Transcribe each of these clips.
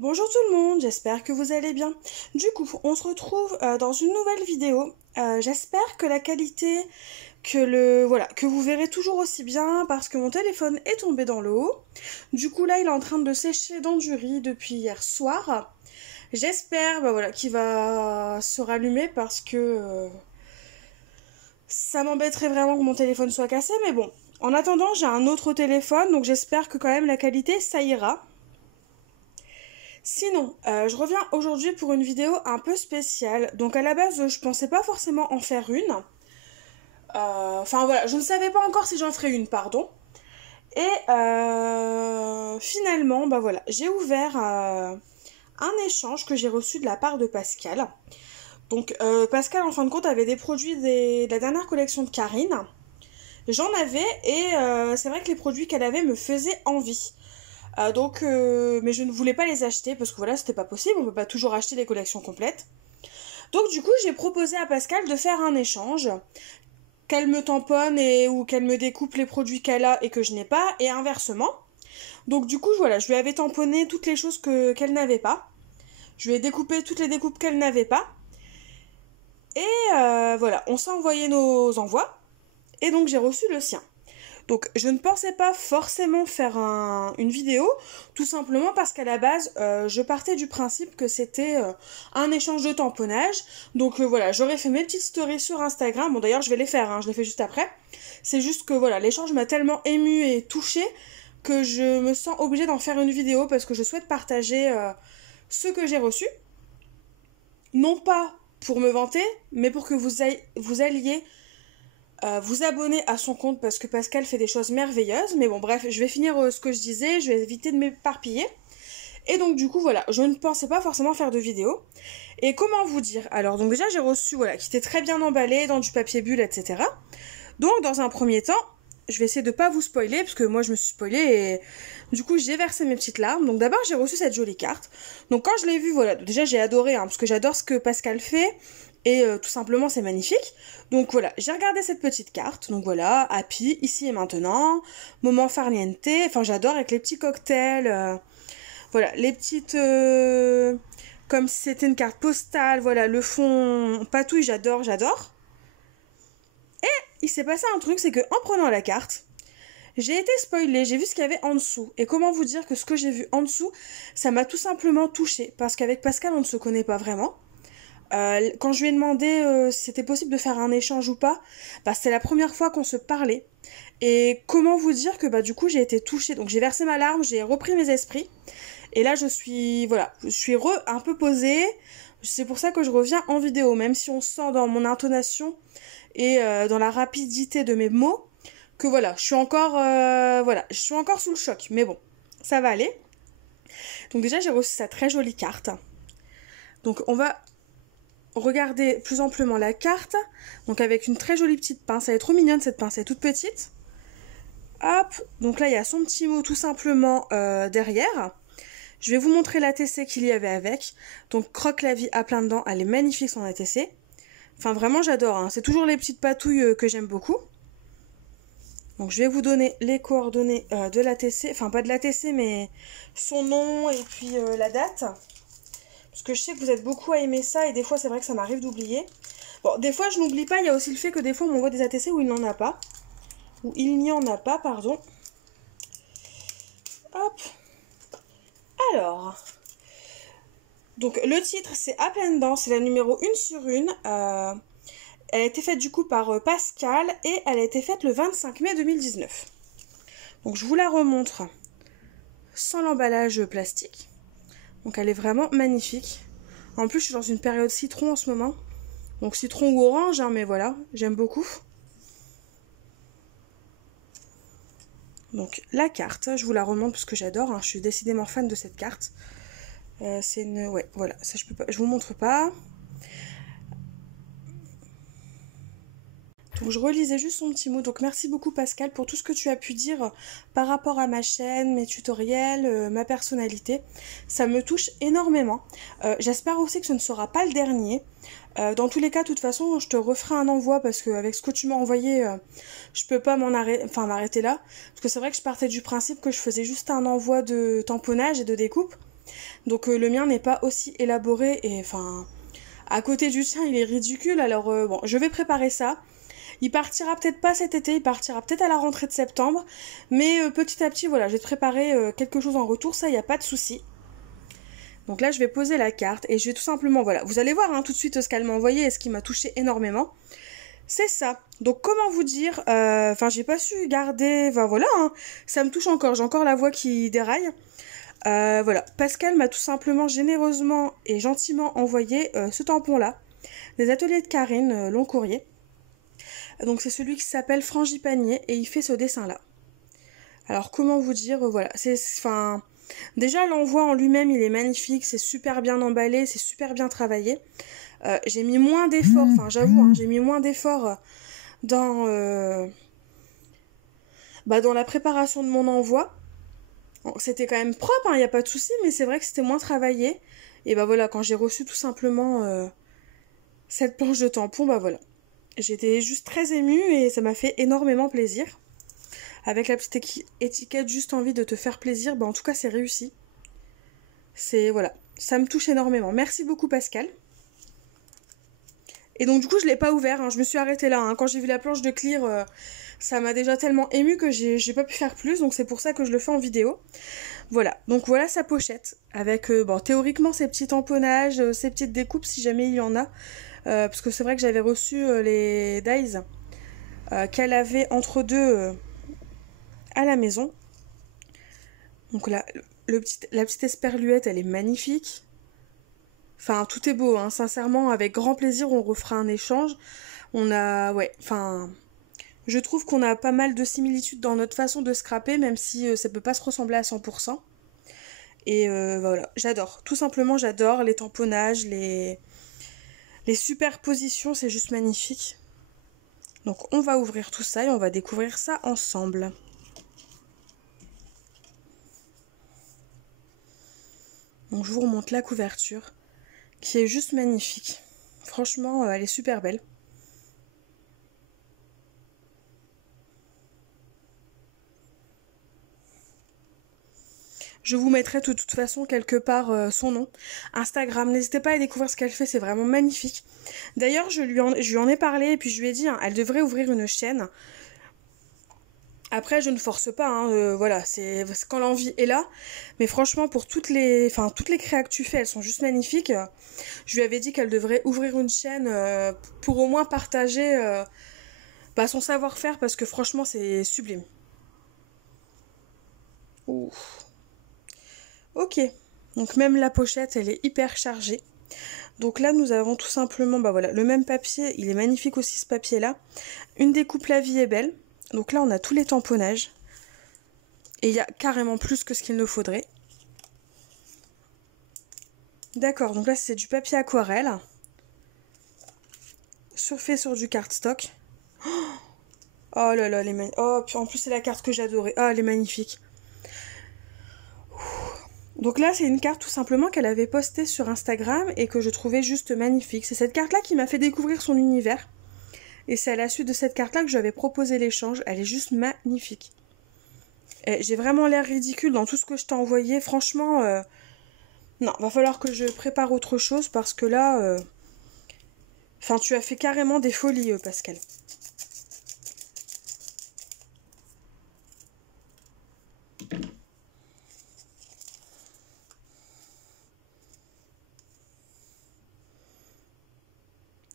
Bonjour tout le monde, j'espère que vous allez bien. Du coup, on se retrouve dans une nouvelle vidéo. J'espère que la qualité, que vous verrez toujours aussi bien parce que mon téléphone est tombé dans l'eau. Du coup là, il est en train de sécher dans du riz depuis hier soir. J'espère qu'il va se rallumer parce que ça m'embêterait vraiment que mon téléphone soit cassé, mais bon. En attendant, j'ai un autre téléphone, donc j'espère que quand même la qualité, ça ira. Sinon, je reviens aujourd'hui pour une vidéo un peu spéciale. Donc à la base, je pensais pas forcément en faire une. Enfin voilà, je ne savais pas encore si j'en ferais une, pardon. Et finalement, j'ai ouvert un échange que j'ai reçu de la part de Pascal. Donc Pascal, en fin de compte, avait des produits de la dernière collection de Karine. J'en avais et c'est vrai que les produits qu'elle avait me faisaient envie. Mais je ne voulais pas les acheter parce que voilà, c'était pas possible, on peut pas toujours acheter des collections complètes. Donc du coup, j'ai proposé à Pascal de faire un échange, qu'elle me tamponne ou qu'elle me découpe les produits qu'elle a et que je n'ai pas, et inversement. Donc du coup, voilà, je lui avais tamponné toutes les choses qu'elle n'avait pas. Je lui ai découpé toutes les découpes qu'elle n'avait pas. Et voilà, on s'est envoyé nos envois, et donc j'ai reçu le sien. Donc je ne pensais pas forcément faire une vidéo, tout simplement parce qu'à la base, je partais du principe que c'était un échange de tamponnage. Donc voilà, j'aurais fait mes petites stories sur Instagram. Bon d'ailleurs je vais les faire, hein, je les fais juste après. C'est juste que voilà, l'échange m'a tellement émue et touchée que je me sens obligée d'en faire une vidéo parce que je souhaite partager ce que j'ai reçu. Non pas pour me vanter, mais pour que vous alliez vous abonner à son compte parce que Pascal fait des choses merveilleuses. Mais bon, bref, je vais finir ce que je disais, je vais éviter de m'éparpiller. Et donc, du coup, voilà, je ne pensais pas forcément faire de vidéo. Et comment vous dire? Alors, donc déjà, j'ai reçu, voilà, qui était très bien emballé dans du papier bulle, etc. Donc, dans un premier temps, je vais essayer de pas vous spoiler, parce que moi, je me suis spoilée et du coup, j'ai versé mes petites larmes. Donc, d'abord, j'ai reçu cette jolie carte. Donc, quand je l'ai vue, voilà, déjà, j'ai adoré, hein, parce que j'adore ce que Pascal fait. Et tout simplement, c'est magnifique. Donc voilà, j'ai regardé cette petite carte. Donc voilà, Happy, ici et maintenant. Moment farniente. Enfin, j'adore avec les petits cocktails. Voilà, les petites... comme si c'était une carte postale. Voilà, le fond patouille, j'adore, j'adore. Il s'est passé un truc, c'est que en prenant la carte, j'ai été spoilée, j'ai vu ce qu'il y avait en dessous. Et comment vous dire que ce que j'ai vu en dessous, ça m'a tout simplement touchée. Parce qu'avec Pascal, on ne se connaît pas vraiment. Quand je lui ai demandé si c'était possible de faire un échange ou pas, c'était la première fois qu'on se parlait. Et comment vous dire que du coup j'ai été touchée. Donc j'ai versé ma larme, j'ai repris mes esprits. Et là je suis un peu posée. C'est pour ça que je reviens en vidéo, même si on sent dans mon intonation et dans la rapidité de mes mots que voilà, je suis encore sous le choc. Mais bon, ça va aller. Donc déjà j'ai reçu sa très jolie carte. Donc on va regarder plus amplement la carte, donc avec une très jolie petite pince, elle est trop mignonne cette pince, elle est toute petite. Hop, donc là il y a son petit mot tout simplement derrière. Je vais vous montrer l'ATC qu'il y avait avec. Donc croque la vie à plein dedans, elle est magnifique son ATC. Enfin vraiment j'adore, hein. C'est toujours les petites patouilles que j'aime beaucoup. Donc je vais vous donner les coordonnées de l'ATC, enfin pas de l'ATC mais son nom et puis la date. Parce que je sais que vous êtes beaucoup à aimer ça et des fois c'est vrai que ça m'arrive d'oublier. Bon, des fois je n'oublie pas, il y a aussi le fait que des fois on m'envoie des ATC où il n'en a pas. Où il n'y en a pas, pardon. Hop. Alors. Donc le titre c'est À pleine dents, c'est la numéro 1 sur 1. Elle a été faite du coup par Pascal et elle a été faite le 25 mai 2019. Donc je vous la remontre sans l'emballage plastique. Donc elle est vraiment magnifique. En plus je suis dans une période citron en ce moment. Donc citron ou orange, hein, mais voilà, j'aime beaucoup. Donc la carte, je vous la remonte parce que j'adore, hein, je suis décidément fan de cette carte. C'est une... Ouais, voilà, ça je vous montre pas. Donc je relisais juste son petit mot. Donc merci beaucoup Pascal pour tout ce que tu as pu dire par rapport à ma chaîne, mes tutoriels, ma personnalité. Ça me touche énormément. J'espère aussi que ce ne sera pas le dernier. Dans tous les cas, de toute façon, je te referai un envoi parce qu'avec ce que tu m'as envoyé, je peux pas m'arrêter là. Parce que c'est vrai que je partais du principe que je faisais juste un envoi de tamponnage et de découpe. Donc le mien n'est pas aussi élaboré et enfin à côté du tien il est ridicule. Alors bon, je vais préparer ça. Il partira peut-être pas cet été, il partira peut-être à la rentrée de septembre. Mais petit à petit, voilà, j'ai préparé quelque chose en retour, ça, il n'y a pas de souci. Donc là, je vais poser la carte et je vais tout simplement, voilà, vous allez voir hein, tout de suite ce qu'elle m'a envoyé et ce qui m'a touché énormément. C'est ça. Donc comment vous dire, enfin j'ai pas su garder, enfin voilà, hein, ça me touche encore, j'ai encore la voix qui déraille. Voilà, Pascal m'a tout simplement généreusement et gentiment envoyé ce tampon-là, des ateliers de Karine, long courrier. Donc c'est celui qui s'appelle Frangipanier et il fait ce dessin-là. Alors comment vous dire, voilà, enfin, déjà l'envoi en lui-même il est magnifique, c'est super bien emballé, c'est super bien travaillé. J'ai mis moins d'efforts, enfin j'avoue, hein, j'ai mis moins d'efforts dans, dans la préparation de mon envoi. C'était quand même propre, il n'y a pas de souci, mais c'est vrai que c'était moins travaillé. Et bah voilà, quand j'ai reçu tout simplement cette planche de tampon, bah voilà. J'étais juste très émue et ça m'a fait énormément plaisir. Avec la petite étiquette, juste envie de te faire plaisir, bah en tout cas c'est réussi. C'est, voilà, ça me touche énormément. Merci beaucoup Pascal. Et donc du coup je l'ai pas ouvert, hein, je me suis arrêtée là. Hein. Quand j'ai vu la planche de clear, ça m'a déjà tellement émue que j'ai pas pu faire plus, donc c'est pour ça que je le fais en vidéo. Voilà, donc voilà sa pochette, avec bon, théoriquement ses petits tamponnages, ses petites découpes si jamais il y en a. Parce que c'est vrai que j'avais reçu les dies qu'elle avait entre deux à la maison. Donc là, la petite esperluette, elle est magnifique. Enfin, tout est beau, hein. Sincèrement, avec grand plaisir, on refera un échange. On a, ouais, enfin, je trouve qu'on a pas mal de similitudes dans notre façon de scraper, même si ça peut pas se ressembler à 100%. Et voilà, j'adore. Tout simplement, j'adore les tamponnages, les superpositions, c'est juste magnifique. Donc, on va ouvrir tout ça et on va découvrir ça ensemble. Donc, je vous remonte la couverture, qui est juste magnifique. Franchement, elle est super belle. Je vous mettrai de toute façon quelque part son nom. Instagram, n'hésitez pas à découvrir ce qu'elle fait, c'est vraiment magnifique. D'ailleurs, je lui en ai parlé et puis je lui ai dit, hein, elle devrait ouvrir une chaîne. Après, je ne force pas, hein, voilà, c'est quand l'envie est là. Mais franchement, pour toutes les créas que tu fais, elles sont juste magnifiques. Je lui avais dit qu'elle devrait ouvrir une chaîne pour au moins partager son savoir-faire parce que franchement, c'est sublime. Ouh. Ok, donc même la pochette, elle est hyper chargée. Donc là, nous avons tout simplement, bah voilà, le même papier, il est magnifique aussi ce papier-là. Une découpe La Vie est belle. Donc là, on a tous les tamponnages. Et il y a carrément plus que ce qu'il nous faudrait. D'accord, donc là, c'est du papier aquarelle. Fait sur du cardstock. Oh là là, oh, puis en plus, c'est la carte que j'adorais. Oh, elle est magnifique. Donc là, c'est une carte tout simplement qu'elle avait postée sur Instagram et que je trouvais juste magnifique. C'est cette carte-là qui m'a fait découvrir son univers. Et c'est à la suite de cette carte-là que j'avais proposé l'échange. Elle est juste magnifique. J'ai vraiment l'air ridicule dans tout ce que je t'ai envoyé. Franchement, non, va falloir que je prépare autre chose parce que là... Enfin, tu as fait carrément des folies, Pascal.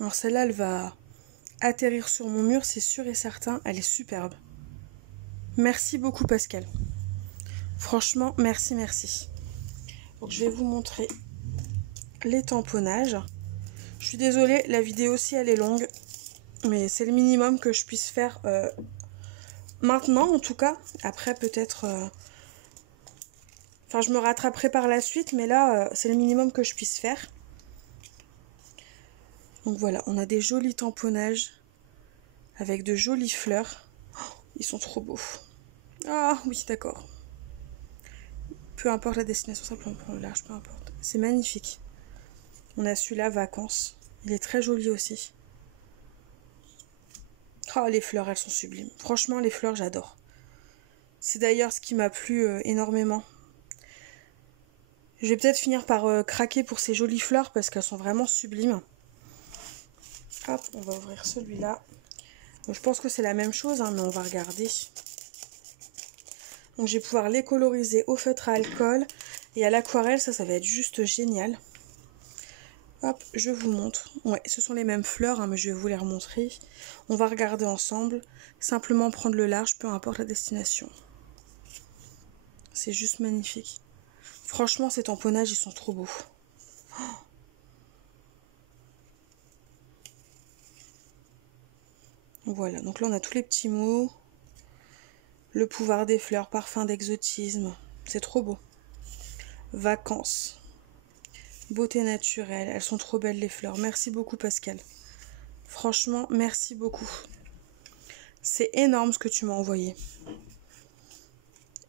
Alors celle-là, elle va atterrir sur mon mur, c'est sûr et certain. Elle est superbe. Merci beaucoup, Pascal. Franchement, merci, merci. Donc je vais vous montrer les tamponnages. Je suis désolée, la vidéo aussi elle est longue, mais c'est le minimum que je puisse faire maintenant en tout cas. Après peut-être... Enfin je me rattraperai par la suite, mais là c'est le minimum que je puisse faire. Donc voilà, on a des jolis tamponnages avec de jolies fleurs. Oh, ils sont trop beaux. Ah oui, d'accord. Peu importe la destination, simplement le large, peu importe. C'est magnifique. On a celui-là, Vacances. Il est très joli aussi. Oh, les fleurs, elles sont sublimes. Franchement, les fleurs, j'adore. C'est d'ailleurs ce qui m'a plu énormément. Je vais peut-être finir par craquer pour ces jolies fleurs parce qu'elles sont vraiment sublimes. Hop, on va ouvrir celui-là. Je pense que c'est la même chose, hein, mais on va regarder. Donc je vais pouvoir les coloriser au feutre à alcool et à l'aquarelle, ça va être juste génial. Hop, je vous montre. Ouais, ce sont les mêmes fleurs, hein, mais je vais vous les remontrer. On va regarder ensemble. Simplement prendre le large, peu importe la destination. C'est juste magnifique. Franchement, ces tamponnages, ils sont trop beaux. Oh, voilà, donc là on a tous les petits mots. Le pouvoir des fleurs, parfum d'exotisme. C'est trop beau. Vacances. Beauté naturelle. Elles sont trop belles les fleurs. Merci beaucoup Pascal. Franchement, merci beaucoup. C'est énorme ce que tu m'as envoyé.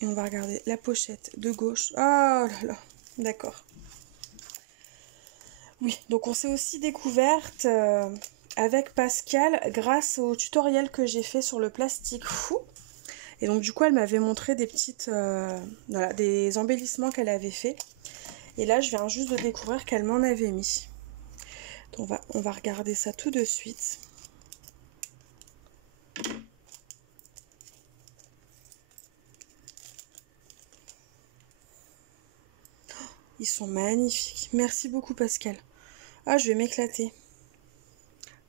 Et on va regarder la pochette de gauche. Oh là là, d'accord. Oui, donc on s'est aussi découverte avec Pascal grâce au tutoriel que j'ai fait sur le plastique fou. Et donc du coup, elle m'avait montré des petites, voilà, des embellissements qu'elle avait fait. Et là, je viens juste de découvrir qu'elle m'en avait mis. Donc on va regarder ça tout de suite. Ils sont magnifiques. Merci beaucoup Pascal. Ah, je vais m'éclater.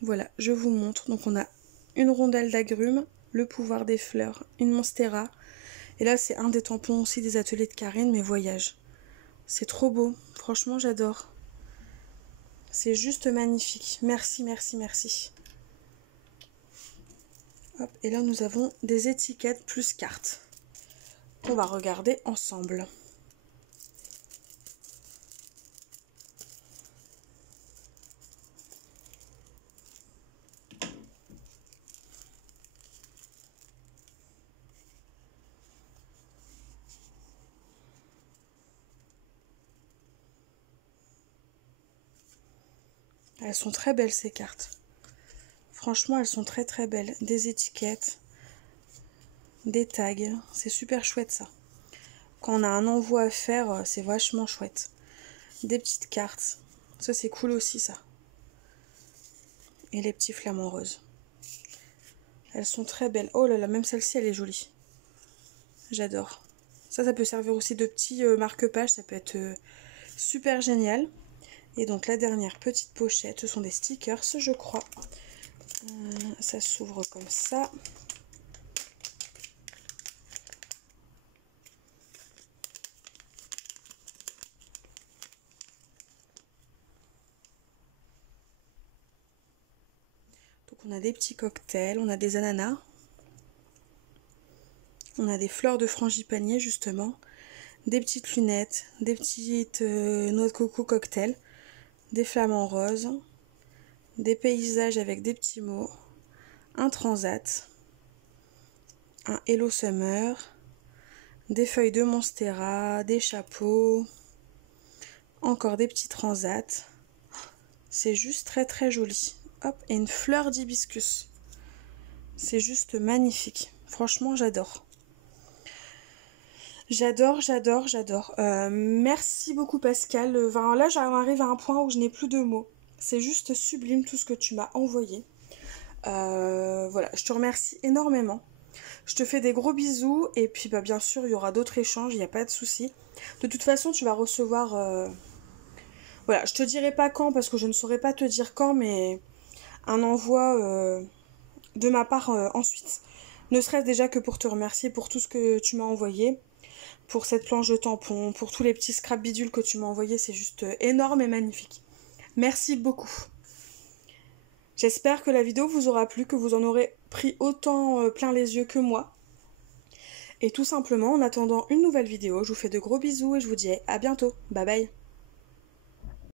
Voilà, je vous montre. Donc on a une rondelle d'agrumes, le pouvoir des fleurs, une monstera. Et là, c'est un des tampons aussi des ateliers de Karine, mes voyages. C'est trop beau. Franchement, j'adore. C'est juste magnifique. Merci, merci, merci. Hop, et là, nous avons des étiquettes plus cartes qu'on va regarder ensemble. Elles sont très belles ces cartes. Franchement, elles sont très très belles. Des étiquettes, des tags. C'est super chouette ça. Quand on a un envoi à faire, c'est vachement chouette. Des petites cartes. Ça, c'est cool aussi ça. Et les petits flamants roses. Elles sont très belles. Oh là là, même celle-ci, elle est jolie. J'adore. Ça peut servir aussi de petit marque-page. Ça peut être super génial. Et donc la dernière petite pochette, ce sont des stickers, je crois. Ça s'ouvre comme ça. Donc on a des petits cocktails, on a des ananas. On a des fleurs de frangipanier justement. Des petites lunettes, des petites noix de coco cocktail. Des flamants roses. Des paysages avec des petits mots. Un transat. Un Hello Summer. Des feuilles de monstera, des chapeaux. Encore des petits transats. C'est juste très très joli. Hop, et une fleur d'hibiscus. C'est juste magnifique. Franchement, j'adore. J'adore, j'adore, j'adore. Merci beaucoup Pascal. Là, j'arrive à un point où je n'ai plus de mots. C'est juste sublime tout ce que tu m'as envoyé. Voilà, je te remercie énormément. Je te fais des gros bisous. Et puis bien sûr, il y aura d'autres échanges, il n'y a pas de souci. De toute façon, tu vas recevoir... Voilà, je te dirai pas quand parce que je ne saurais pas te dire quand, mais un envoi de ma part ensuite. Ne serait-ce déjà que pour te remercier pour tout ce que tu m'as envoyé. Pour cette planche de tampons, pour tous les petits scrap bidules que tu m'as envoyés, c'est juste énorme et magnifique. Merci beaucoup. J'espère que la vidéo vous aura plu, que vous en aurez pris autant plein les yeux que moi. Et tout simplement, en attendant une nouvelle vidéo, je vous fais de gros bisous et je vous dis à bientôt. Bye bye.